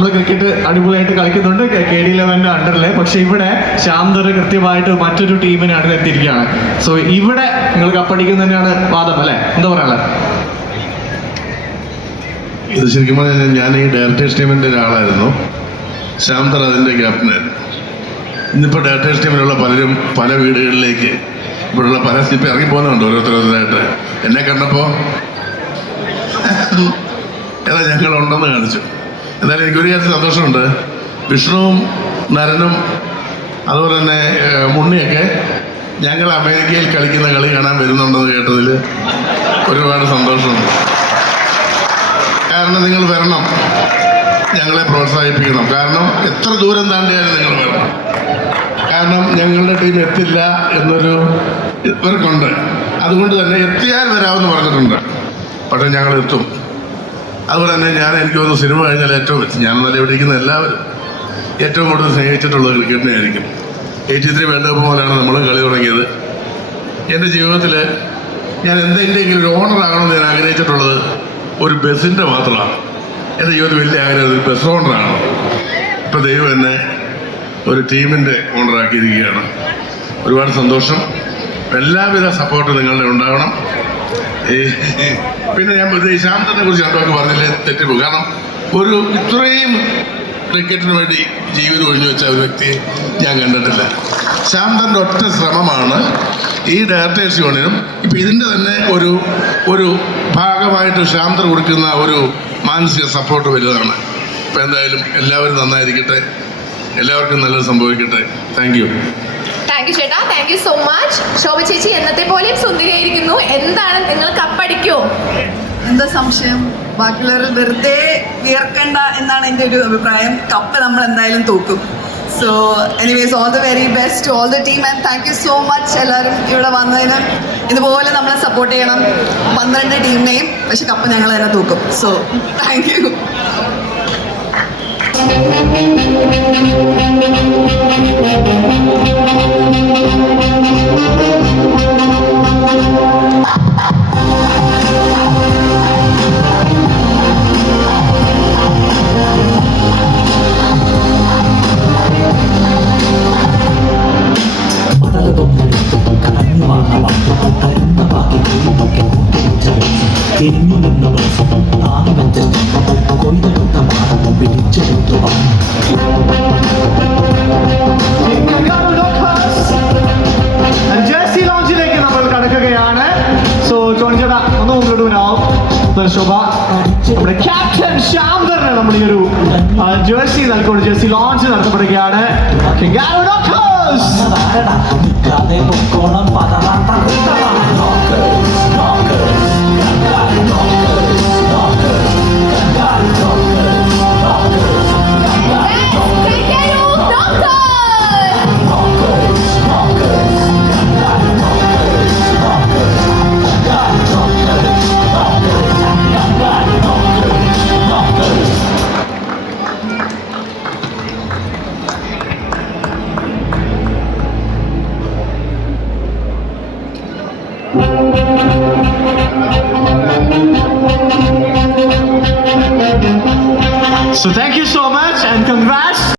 നമ്മൾ ക്രിക്കറ്റ് അടിപൊളിയായിട്ട് കളിക്കുന്നുണ്ട്. കെ ഡി ലെവന്റെ അണ്ടറിൽ പക്ഷെ ഇവിടെ ശാന്തർ കൃത്യമായിട്ട് മറ്റൊരു ടീമിനെ അണിനിരത്തിയിരിക്കുകയാണ് സോ ഇവിടെ നിങ്ങൾ കപ്പടിക്കുന്ന തന്നെയാണ് വാദം അല്ലേ? എന്താ പറയാനുള്ളത്? ഇത് ശരിക്കും പറഞ്ഞാൽ ഞാൻ ഈ ഡയറക്ടേഴ്സ് ടീമിന്റെ ഒരാളായിരുന്നു. ശാന്തർ അതിന്റെ ക്യാപ്റ്റനായിരുന്നു ഇന്നിപ്പോൾ ഡയറക്ടേഴ്സ് ടീമിലുള്ള പലരും പല വീടുകളിലേക്ക് ഇവിടെയുള്ള പല ഇപ്പം ഇറങ്ങിപ്പോകുന്നുണ്ട് ഓരോരുത്തരോരുത്തരായിട്ട് എന്നെ കണ്ടപ്പോൾ ഏതാ ഞങ്ങളുണ്ടെന്ന് കാണിച്ചു. എന്നാലും എനിക്കൊരു കാര്യത്തിൽ സന്തോഷമുണ്ട്. വിഷ്ണുവും നരനും അതുപോലെ തന്നെ മുണ്ണിയൊക്കെ ഞങ്ങൾ അമേരിക്കയിൽ കളിക്കുന്ന കളി കാണാൻ വരുന്നുണ്ടെന്ന് കേട്ടതിൽ ഒരുപാട് സന്തോഷമുണ്ട്. കാരണം നിങ്ങൾ വരണം. ഞങ്ങളെ പ്രോത്സാഹിപ്പിക്കണം. കാരണം എത്ര ദൂരം താണ്ടിയാലും നിങ്ങൾ വരണം. കാരണം ഞങ്ങളുടെ ടീം എത്തില്ല എന്നൊരു ഇവർക്കുണ്ട്. അതുകൊണ്ട് തന്നെ എത്തിയാൽ വരാമെന്ന് പറഞ്ഞിട്ടുണ്ട്. പക്ഷേ ഞങ്ങൾ എത്തും. അതുപോലെ തന്നെ ഞാൻ എനിക്ക് തോന്നുന്നു സിനിമ കഴിഞ്ഞാൽ ഏറ്റവും ഞാൻ നല്ല ഇവിടെ ഇരിക്കുന്ന എല്ലാവരും ഏറ്റവും കൂടുതൽ സ്നേഹിച്ചിട്ടുള്ളത് ക്രിക്കറ്റിനെ ആയിരിക്കും. എയ്റ്റി ത്രീ വേൾഡ് കപ്പ് പോലെയാണ് നമ്മൾ കളി തുടങ്ങിയത്. എന്റെ ജീവിതത്തിൽ ഞാൻ എന്തെങ്കിലും ഒരു ഓണർ ആകണമെന്ന് ഞാൻ ആഗ്രഹിച്ചിട്ടുള്ളത് ഒരു ബസ്സിന്റെ മാത്രമാണ്. എന്റെ ജീവിതത്തിൽ വലിയ ആഗ്രഹം ഒരു ബസ് ഓണറാണ് ഇപ്പോൾ ദൈവം എന്നെ ഒരു ടീമിന്റെ ഓണറാക്കിയിരിക്കുകയാണ് ഒരുപാട് സന്തോഷം. എല്ലാവിധ സപ്പോർട്ടും നിങ്ങളുടെ ഉണ്ടാവണം പിന്നെ ഞാൻ ശാന്തനെ കുറിച്ച് രണ്ടൊക്കെ പറഞ്ഞില്ല? തെറ്റിപ്പോ കാരണം ഒരു ഇത്രയും ക്രിക്കറ്റിന് വേണ്ടി ജീവിതം ഒഴിഞ്ഞു വെച്ച ഒരു വ്യക്തിയെ ഞാൻ കണ്ടിട്ടില്ല. ശാന്തന്റെ ഒറ്റ ശ്രമമാണ് ഈ ഡയറക്ടേഴ്സ് യൂണിയനും ഇപ്പം ഇതിന്റെ തന്നെ ഒരു ഒരു ഭാഗമായിട്ട് ശാന്തർ കൊടുക്കുന്ന ഒരു മാനസിക സപ്പോർട്ട് വലുതാണ്. ഇപ്പം എന്തായാലും എല്ലാവരും നന്നായിരിക്കട്ടെ. എല്ലാവർക്കും നല്ലത് സംഭവിക്കട്ടെ. താങ്ക് യു താങ്ക് യു ചേട്ടാ. Thank you so much Shobha ചേച്ചി എന്നത്തെ പോലെയും സുന്ദരിയായിരിക്കുന്നു എന്താണ് നിങ്ങൾ കപ്പടിക്കോ എന്താ സംശയം? ബാക്കിയുള്ളവരിൽ വെറുതെ വിയർക്കണ്ട എന്നാണ് എന്റെ ഒരു അഭിപ്രായം. കപ്പ് നമ്മൾ എന്തായാലും തൂക്കും. So anyways all the very best all the team and thank you so much എല്ലാവരും ഇവിടെ വന്നതിന്. ഇതുപോലെ നമ്മളെ സപ്പോർട്ട് ചെയ്യണം. പന്ത്രണ്ട് ടീമിനെയും പക്ഷെ കപ്പ് ഞങ്ങൾ തന്നെ തൂക്കും. So thank you Shobha. നമ്മുടെ ക്യാപ്റ്റൻ ശാന്തറിന് നമ്മൾ ഈ ഒരു ജേഴ്സി നൽകുകൊണ്ട് ജേഴ്സി ലോഞ്ച് നടത്തപ്പെടുകയാണ്. So thank you so much and congrats